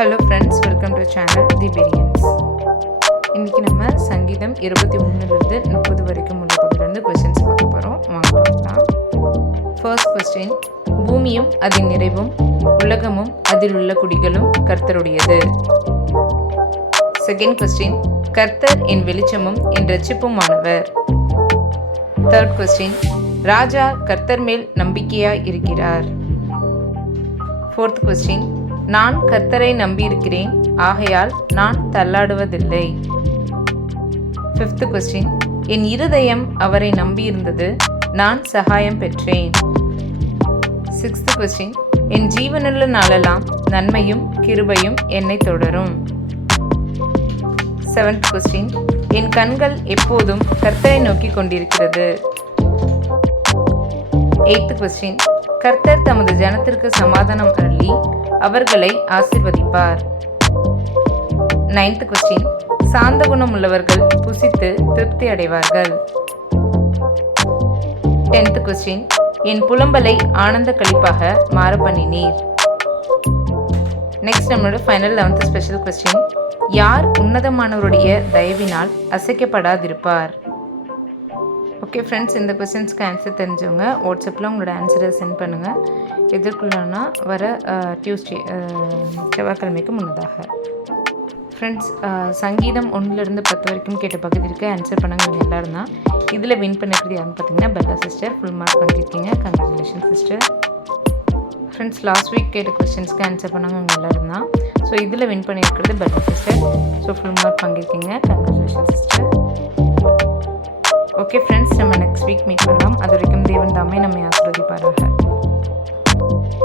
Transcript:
Hello friends welcome to channel the Priyansh இன்றைக்கி நம்ம சங்கீதம் இருபத்தி ஒன்றுலேருந்து முப்பது வரைக்கும் உள்ள பகுதியிலேருந்து கொஸ்டின்ஸ் பார்க்க போகிறோம் வாங்க பார்க்கலாம். ஃபர்ஸ்ட் கொஸ்டின் பூமியும் அதன் நிறைவும் உலகமும் அதில் உள்ள குடிகளும் கர்த்தருடையது. செகண்ட் கொஸ்டின் கர்த்தர் என் வெளிச்சமும் என் ரட்சிப்புமானவர் தேர்ட் கொஸ்டின் ராஜா கர்த்தர் மேல் நம்பிக்கையாக இருக்கிறார். ஃபோர்த் கொஸ்டின் நான் கர்த்தரை நம்பியிருக்கிறேன் ஆகையால் நான் தள்ளாடுவதில்லை. ஃபிஃப்த் கொஸ்டின் என் இருதயம் அவரை நம்பியிருந்தது நான் சகாயம் பெற்றேன். சிக்ஸ்த் கொஸ்டின் என் ஜீவனுள்ள நாளெல்லாம் நன்மையும் கிருபையும் என்னை தொடரும். செவன்த் கொஸ்டின் என் கண்கள் எப்போதும் கர்த்தரை நோக்கி கொண்டிருக்கிறது. எயித்து கொஸ்டின் கர்த்தர் தமது ஜனத்திற்கு சமாதானம் அருளி அவர்களை ஆசிர்வதிப்பார். நைன்த் கொஸ்டின் சாந்த குணம் உள்ளவர்கள் புசித்து திருப்தி அடைவார்கள். டென்த் கொஸ்டின் என் புலம்பலை ஆனந்த கழிப்பாக மாற பண்ணினீர் நெக்ஸ்ட் நம்மளோட ஃபைனல் லெவன்த் ஸ்பெஷல் கொஸ்டின் யார் உன்னதமானவருடைய தயவினால் அசைக்கப்படாதிருப்பார்? ஓகே ஃப்ரெண்ட்ஸ் இந்த கொஸ்டின்ஸ்க்கு ஆன்சர் தெரிஞ்சவங்க வாட்ஸ்அப்பில் உங்களோட ஆன்சரை சென்ட் பண்ணுங்கள் எதற்குள்ளனா வர டியூஸ்டே செவ்வாய்க்கிழமைக்கு முன்னதாக. ஃப்ரெண்ட்ஸ் சங்கீதம் ஒன்றுலேருந்து பத்து வரைக்கும் கேட்ட பகுதிக்கு ஆன்சர் பண்ணவங்க எல்லோரும் தான். இதில் வின் பண்ணிக்கிறது யாருன்னு பார்த்தீங்கன்னா பெல்லா சிஸ்டர் ஃபுல் மார்க் வாங்கியிருக்கீங்க. Congratulation sister friends last week கேட்ட கொஸ்டின்ஸ்க்கு ஆன்சர் பண்ணவங்க எல்லோரும் தான். ஸோ இதில் வின் பண்ணியிருக்கிறது Bella sister so full mark வாங்கியிருக்கீங்க. கங்க்ராச்சுலேஷன் சிஸ்டர் ஓகே ஃப்ரெண்ட்ஸ் நம்ம நெக்ஸ்ட் வீக் மீட் பண்ணலாம். அது வரைக்கும் தேவன் தாமே நம்ம ஆசிரியப்பாராக